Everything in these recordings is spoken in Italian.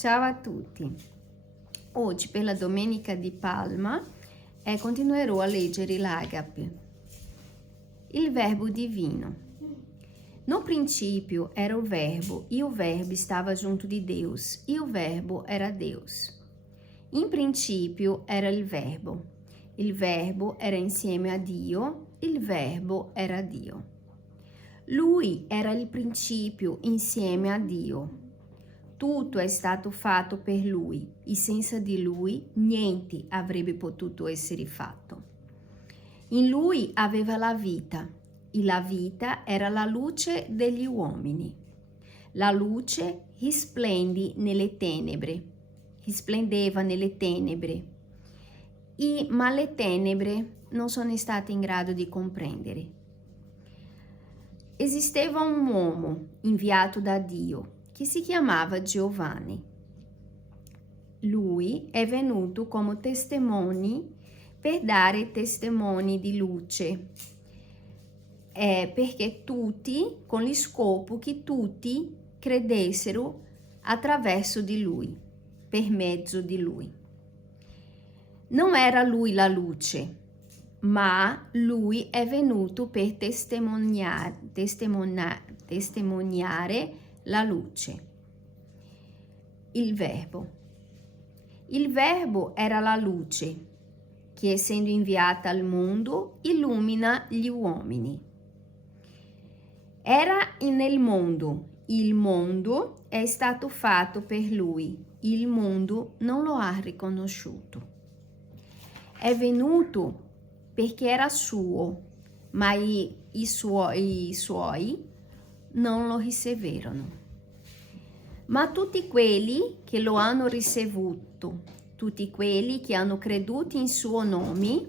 Ciao a tutti. Oggi per la Domenica di Palma continuerò a leggere l'Agape, il Verbo Divino. No princípio era o Verbo, e o Verbo estava junto de Deus, e o Verbo era Deus. In princípio era il Verbo era insieme a Dio, il Verbo era Dio. Lui era il principio insieme a Dio. Tutto è stato fatto per Lui, e senza di Lui niente avrebbe potuto essere fatto. In Lui aveva la vita, e la vita era la luce degli uomini. La luce risplendeva nelle tenebre, ma le tenebre non sono state in grado di comprendere. Esisteva un uomo inviato da Dio che si chiamava Giovanni. Lui è venuto come testimone per dare testimoni di luce, perché tutti, con lo scopo che tutti credessero attraverso di lui, per mezzo di lui. Non era lui la luce, ma lui è venuto per testimoniare la luce. Il Verbo. Il Verbo era la luce che, essendo inviata al mondo, illumina gli uomini. Era nel mondo, il mondo è stato fatto per lui, il mondo non lo ha riconosciuto. È venuto perché era suo, ma i suoi non lo riceverono. Ma tutti quelli che lo hanno ricevuto, tutti quelli che hanno creduto in suo nome,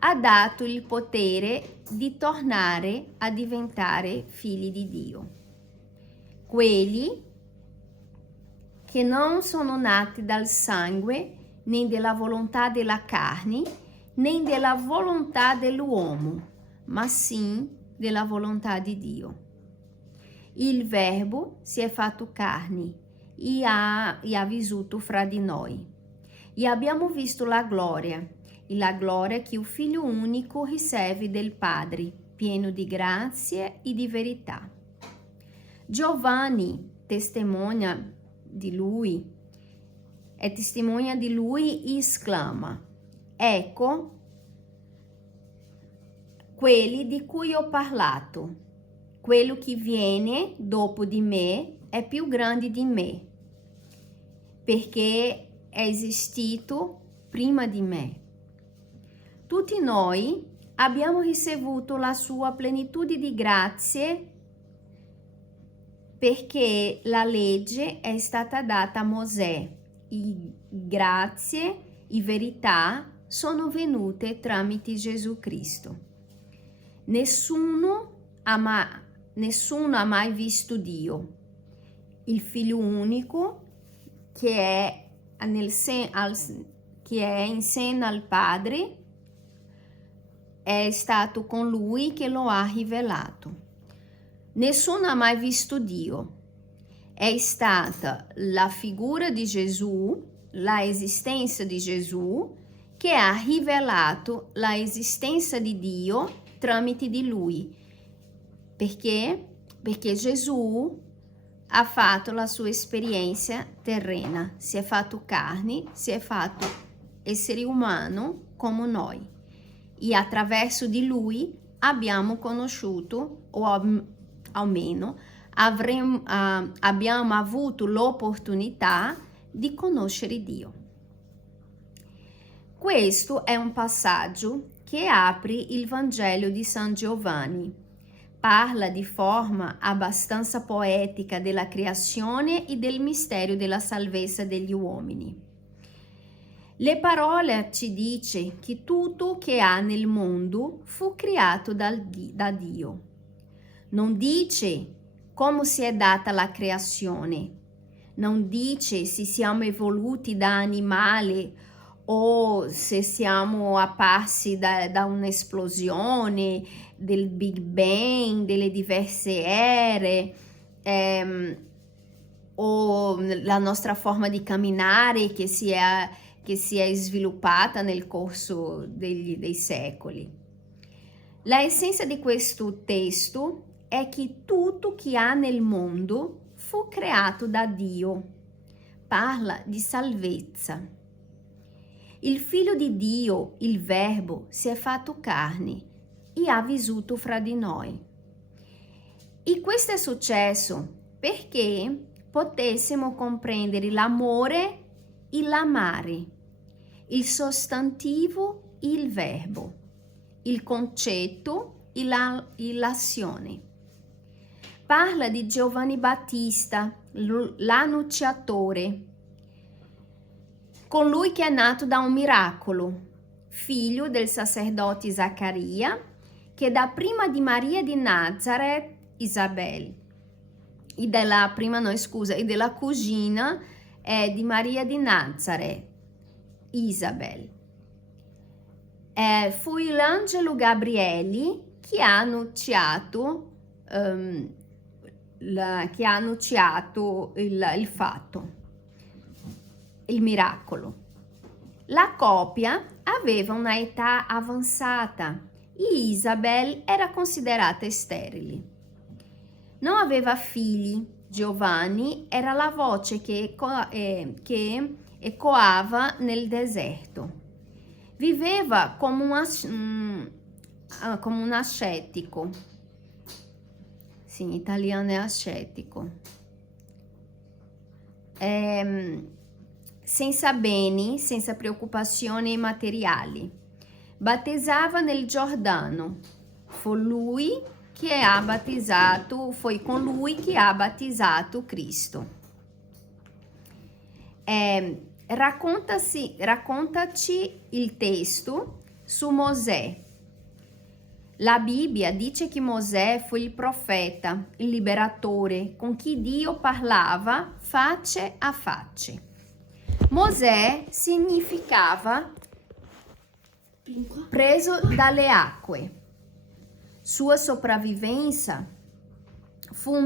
ha dato il potere di tornare a diventare figli di Dio. Quelli che non sono nati dal sangue, né della volontà della carne, né della volontà dell'uomo, ma sì della volontà di Dio. Il Verbo si è fatto carne e ha vissuto fra di noi. E abbiamo visto la gloria che il Figlio unico riceve del Padre, pieno di grazia e di verità. Giovanni testimonia di lui e esclama: ecco quelli di cui ho parlato. Quello che viene dopo di me è più grande di me, perché è esistito prima di me. Tutti noi abbiamo ricevuto la sua plenitude di grazie, perché la legge è stata data a Mosè, e grazie e verità sono venute tramite Gesù Cristo. Nessuno ha mai visto Dio. Il Figlio unico che è in seno al Padre è stato con lui che lo ha rivelato. Nessuno ha mai visto Dio. È stata la figura di Gesù, la esistenza di Gesù, che ha rivelato la esistenza di Dio tramite di lui. Perché? Perché Gesù ha fatto la sua esperienza terrena, si è fatto carne, si è fatto essere umano come noi, e attraverso di lui abbiamo conosciuto, o almeno abbiamo avuto l'opportunità di conoscere Dio. Questo è un passaggio che apre il Vangelo di San Giovanni. Parla di forma abbastanza poetica della creazione e del mistero della salvezza degli uomini. Le parole ci dice che tutto che ha nel mondo fu creato da Dio. Non dice come si è data la creazione, non dice se siamo evoluti da animali o se siamo apparsi da un'esplosione, del Big Bang, delle diverse ere. o la nostra forma di camminare che si è sviluppata nel corso dei secoli. La essenza di questo testo è che tutto che há nel mondo fu creato da Dio. Parla di salvezza. Il Figlio di Dio, il Verbo, si è fatto carne e ha vissuto fra di noi. E questo è successo perché potessimo comprendere l'amore e l'amare, il sostantivo e il verbo, il concetto e l'azione. Parla di Giovanni Battista, l'annunciatore, colui che è nato da un miracolo, figlio del sacerdote Zaccaria, che da prima di Maria di Nazareth, Isabel, e della cugina di Maria di Nazareth, Isabel. Fu l'angelo Gabriele che ha annunciato il fatto, il miracolo. La coppia aveva una età avanzata e Isabel era considerata sterile. Non aveva figli. Giovanni era la voce che ecoava nel deserto. Viveva come un ascetico. Sì, in italiano è ascetico. Senza beni, senza preoccupazioni materiali. Battezzava nel Giordano. Foi con lui che ha battezzato Cristo. Raccontaci il testo su Mosè. La Bibbia dice che Mosè fu il profeta, il liberatore, con chi Dio parlava face a face. Mosè significava preso dalle acque. Sua sopravvivenza fu un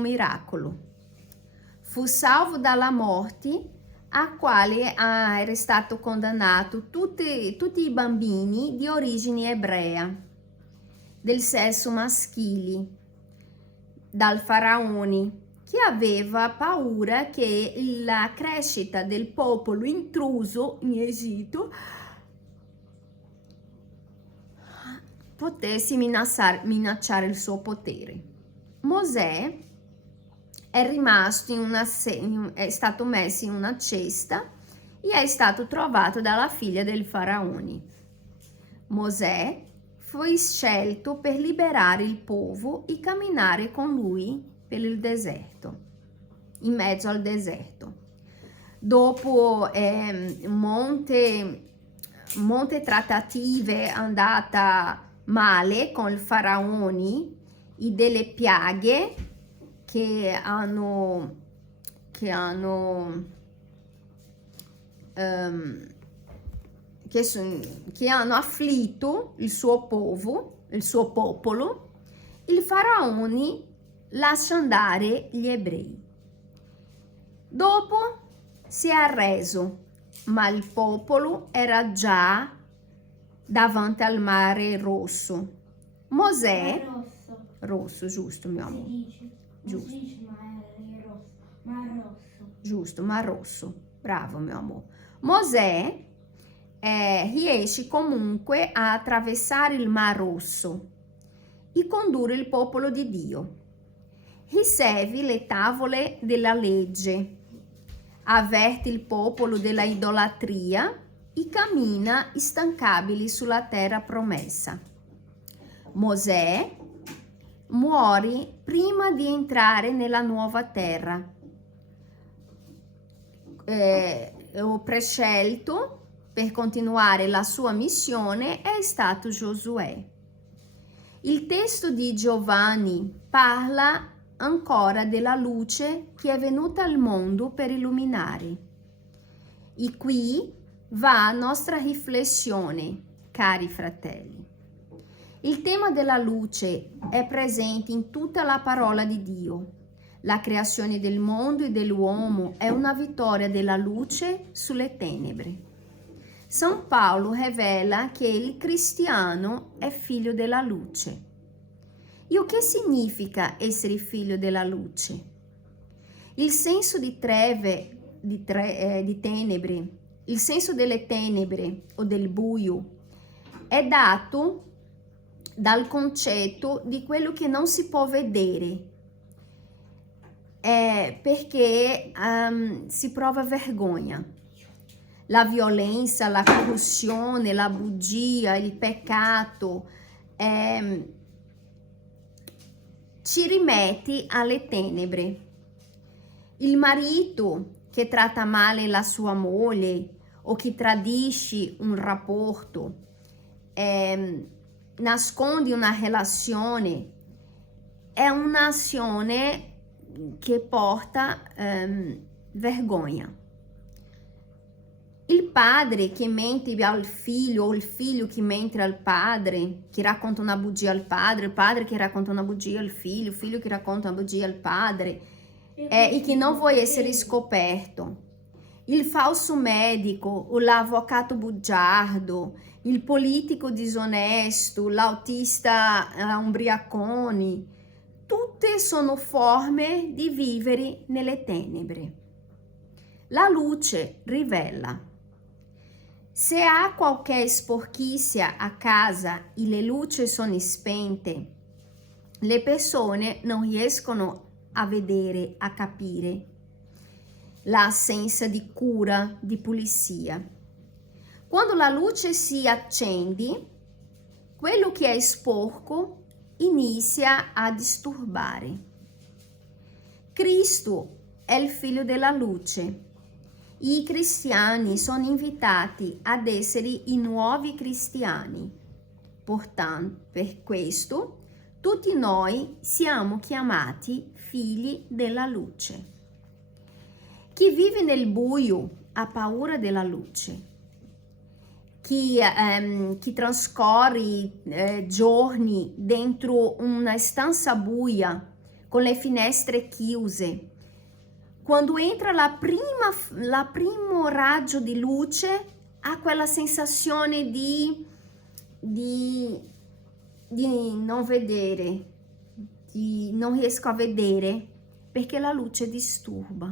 miracolo. Fu salvo dalla morte a quale era stato condannato tutti i bambini di origine ebrea, del sesso maschile, dal faraone, che aveva paura che la crescita del popolo intruso in Egitto potesse minacciare il suo potere. Mosè è stato messo in una cesta e è stato trovato dalla figlia del faraone. Mosè fu scelto per liberare il popolo e camminare con lui per il deserto, in mezzo al deserto. Dopo molte trattative andata male con il faraone e delle piaghe che hanno afflitto il suo popolo, il faraone lascia andare gli ebrei. Dopo si è arreso, ma il popolo era già davanti al mare Rosso. Mosè, rosso, giusto mio amore, giusto, giusto, Mar Rosso, bravo mio amore. Mosè riesce comunque a attraversare il Mar Rosso e condurre il popolo di Dio. Riceve le tavole della legge, avverte il popolo della idolatria e cammina instancabile sulla terra promessa. Mosè muore prima di entrare nella nuova terra. Il prescelto per continuare la sua missione è stato Giosuè. Il testo di Giovanni parla ancora della luce che è venuta al mondo per illuminare. E qui va nostra riflessione, cari fratelli. Il tema della luce è presente in tutta la parola di Dio. La creazione del mondo e dell'uomo è una vittoria della luce sulle tenebre. San Paolo rivela che il cristiano è figlio della luce. E o che significa essere figlio della luce? Il senso di tenebre, il senso delle tenebre o del buio è dato dal concetto di quello che non si può vedere, perché si prova vergogna. La violenza, la corruzione, la bugia, il peccato ci rimette alle tenebre. Il marito che tratta male la sua moglie o che tradisce un rapporto, nasconde una relazione, è un'azione che porta vergogna. Il padre che mente al figlio o il figlio che mente al padre, che racconta una bugia al padre, il padre che racconta una bugia al figlio, il figlio che racconta una bugia al padre e che non vuole essere scoperto. Il falso medico, o l'avvocato bugiardo, il politico disonesto, l'autista ubriacone, tutte sono forme di vivere nelle tenebre. La luce rivela. Se há qualquer sporchizia a casa e le luci sono spente, le persone non riescono a vedere, a capire l'assenza di cura, di pulizia. Quando la luce si accende, quello che è sporco inizia a disturbare. Cristo è il figlio della luce. I cristiani sono invitati ad essere i nuovi cristiani. Portanto, per questo, tutti noi siamo chiamati figli della luce. Chi vive nel buio ha paura della luce. Chi trascorre giorni dentro una stanza buia con le finestre chiuse, quando entra la primo raggio di luce, ha quella sensazione di non vedere, di non riesco a vedere, perché la luce disturba.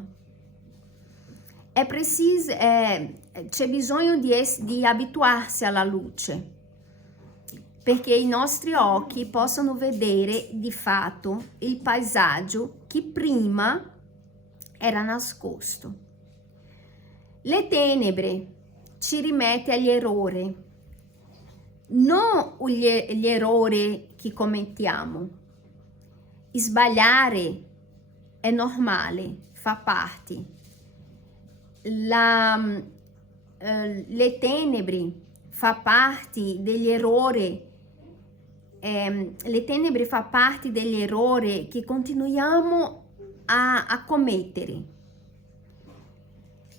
C'è bisogno di abituarsi alla luce, perché i nostri occhi possano vedere di fatto il paesaggio che prima era nascosto. Le tenebre ci rimette agli errori, non gli errori che commettiamo. Sbagliare è normale, fa parte. Le tenebre fa parte degli errori. Le tenebre fa parte degli errori che continuiamo a commettere.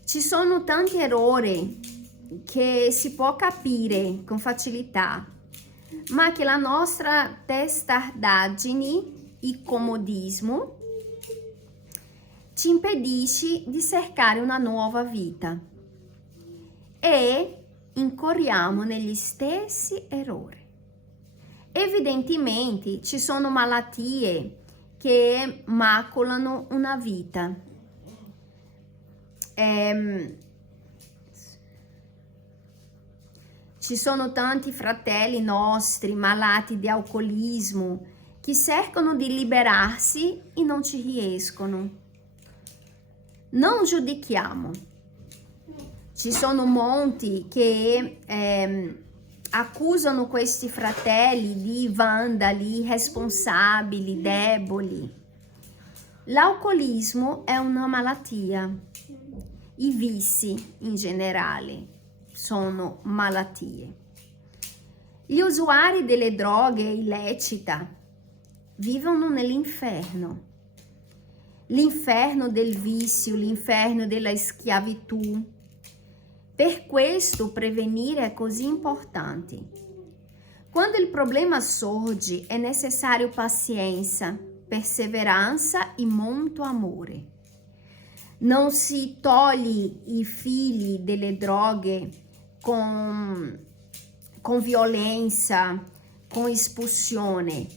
Ci sono tanti errori che si può capire con facilità, ma che la nostra testardaggine e comodismo ci impedisce di cercare una nuova vita e incorriamo negli stessi errori. Evidentemente ci sono malattie che maculano una vita. Ci sono tanti fratelli nostri malati di alcolismo che cercano di liberarsi e non ci riescono. Non giudichiamo. Ci sono molti che accusano questi fratelli di vandali, irresponsabili, deboli. L'alcolismo è una malattia. I vizi in generale sono malattie. Gli usuari delle droghe illecite vivono nell'inferno. L'inferno del vizio, l'inferno della schiavitù. Per questo prevenire è così importante. Quando il problema sorge è necessario pazienza perseveranza e molto amore. Non si toglie i figli delle droghe con violenza, com expulsione.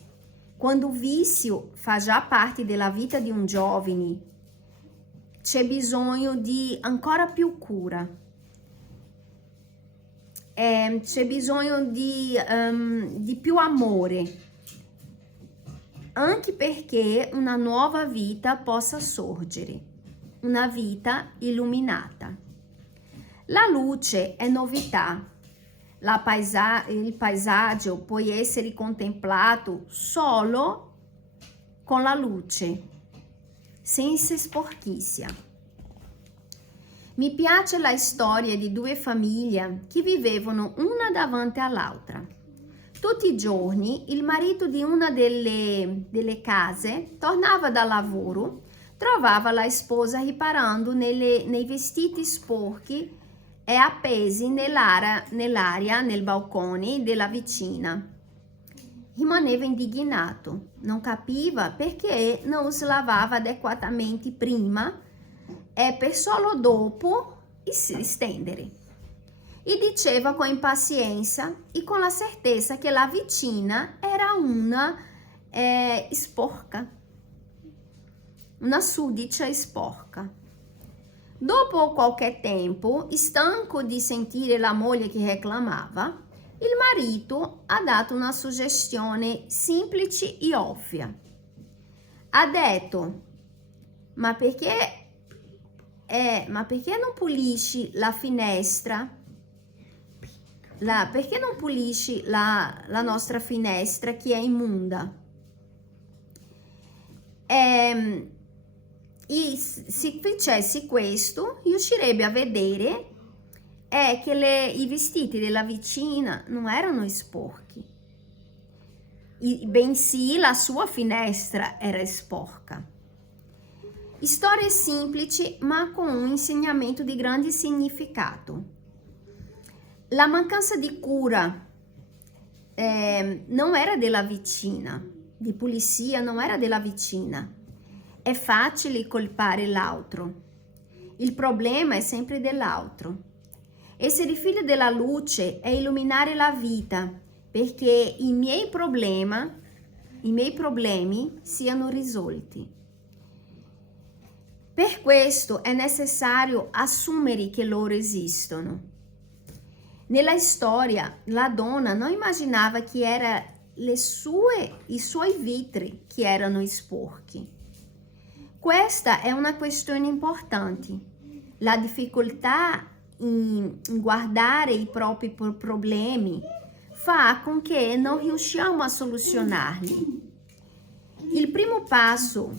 Quando o vício fa già parte della vita di un giovane, c'è bisogno di ancora più cura. C'è bisogno di più amore, anche perché una nuova vita possa sorgere, una vita illuminata. La luce è novità. Il paesaggio può essere contemplato solo con la luce, senza sporchizia. Mi piace la storia di due famiglie che vivevano una davanti all'altra. Tutti i giorni il marito di una delle case tornava dal lavoro, trovava la sposa riparando nei vestiti sporchi e appesi nell'aria, nel balcone della vicina. Rimaneva indignato, non capiva perché non si lavava adeguatamente prima e per solo dopo si stendere. E diceva con impazienza e con la certezza che la vicina era una sporca, una sudicia sporca. Dopo qualche tempo, stanco di sentire la moglie che reclamava, il marito ha dato una suggestione semplice e ovvia. Ha detto: ma perché non pulisci la finestra? Perché non pulisci la nostra finestra che è immonda? E se facessi questo, riuscirebbe a vedere che i vestiti della vicina non erano sporchi, bensì la sua finestra era sporca. Storie semplici ma con un insegnamento di grande significato. La mancanza di cura non era della vicina, di pulizia non era della vicina. È facile colpare l'altro. Il problema è sempre dell'altro. Essere figlio della luce è illuminare la vita perché i miei problemi siano risolti. Per questo è necessario assumere che loro esistono. Nella storia, la donna non immaginava che era i suoi vitri che erano sporchi. Questa è una questione importante. La difficoltà in guardare i propri problemi fa con che non riusciamo a soluzionarli. Il primo passo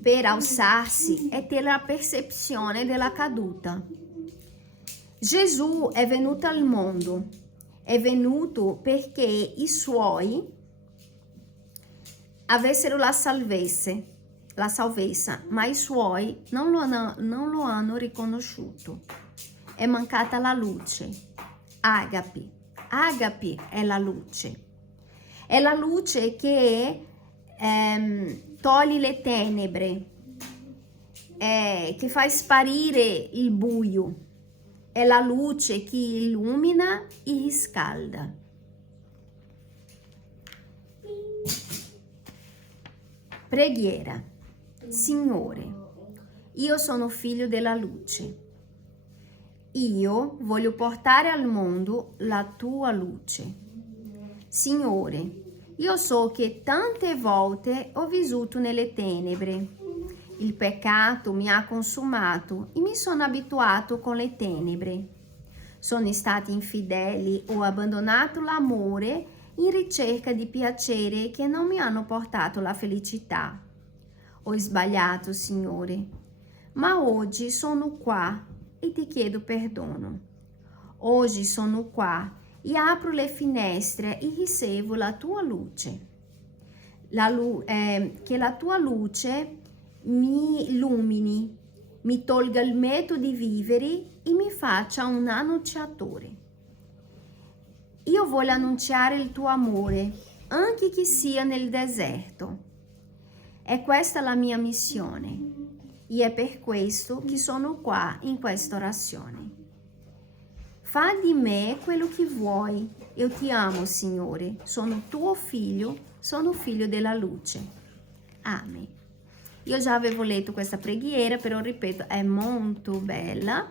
per alzarsi è ter la percezione della caduta. Gesù è venuto al mondo, è venuto perché i suoi avessero la salvezza, ma i suoi non lo hanno riconosciuto. È mancata la luce. Agape è la luce. È la luce che toglie le tenebre, che fa sparire il buio. È la luce che illumina e riscalda. Preghiera. Signore, io sono figlio della luce. Io voglio portare al mondo la tua luce. Signore, io so che tante volte ho vissuto nelle tenebre. Il peccato mi ha consumato e mi sono abituato con le tenebre. Sono stati infedeli, ho abbandonato l'amore in ricerca di piacere che non mi hanno portato la felicità. Ho sbagliato, Signore, ma oggi sono qua e ti chiedo perdono. Oggi sono qua e apro le finestre e ricevo la tua luce. Che la tua luce mi illumini, mi tolga il metodo di vivere e mi faccia un annunciatore. Io voglio annunciare il tuo amore, anche che sia nel deserto. È questa la mia missione e è per questo che sono qua in questa orazione. Fa di me quello che vuoi. Io ti amo, Signore. Sono tuo figlio, sono figlio della luce. Amen. Io già avevo letto questa preghiera, però ripeto, è molto bella.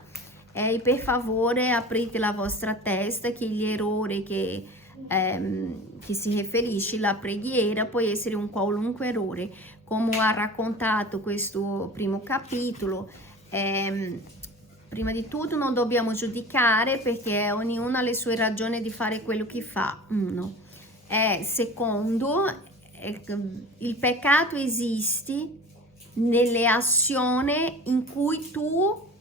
E per favore aprite la vostra testa che gli errori che si riferisce alla preghiera può essere un qualunque errore. Come ha raccontato questo primo capitolo, prima di tutto non dobbiamo giudicare perché ognuno ha le sue ragioni di fare quello che fa. Uno. Secondo, il peccato esiste nelle azioni in cui tu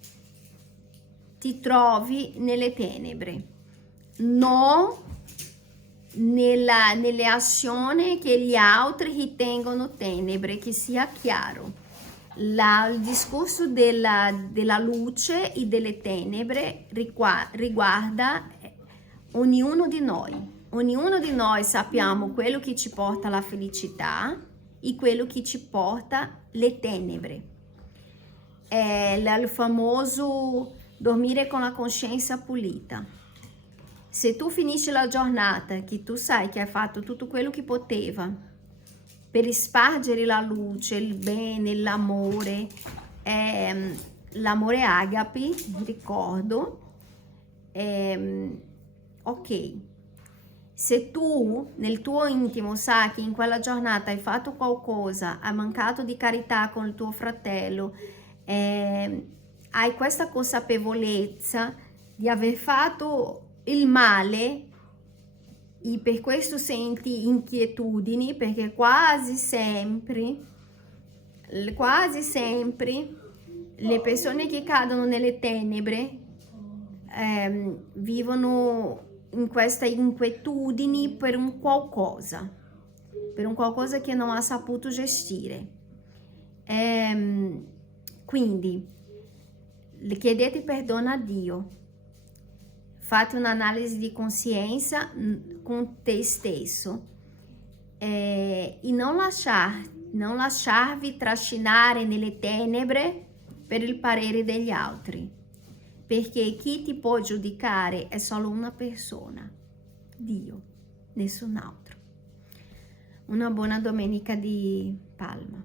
ti trovi nelle tenebre, non nelle azioni che gli altri ritengono tenebre, che sia chiaro. Il discorso della luce e delle tenebre riguarda ognuno di noi. Ognuno di noi sappiamo quello che ci porta alla felicità e quello che ci porta le tenebre. È il famoso dormire con la coscienza pulita. Se tu finisci la giornata che tu sai che hai fatto tutto quello che poteva per spargere la luce, il bene, l'amore agape, ricordo, ok. Se tu nel tuo intimo sai che in quella giornata hai fatto qualcosa, hai mancato di carità con il tuo fratello, hai questa consapevolezza di aver fatto il male e per questo senti inquietudini, perché quasi sempre le persone che cadono nelle tenebre vivono in queste inquietudini per un qualcosa che non ha saputo gestire. Quindi chiedete perdono a Dio. Fate un'analisi di coscienza con te stesso e non lasciarvi trascinare nelle tenebre per il parere degli altri, perché chi ti può giudicare è solo una persona, Dio, nessun altro. Una buona domenica di Palma.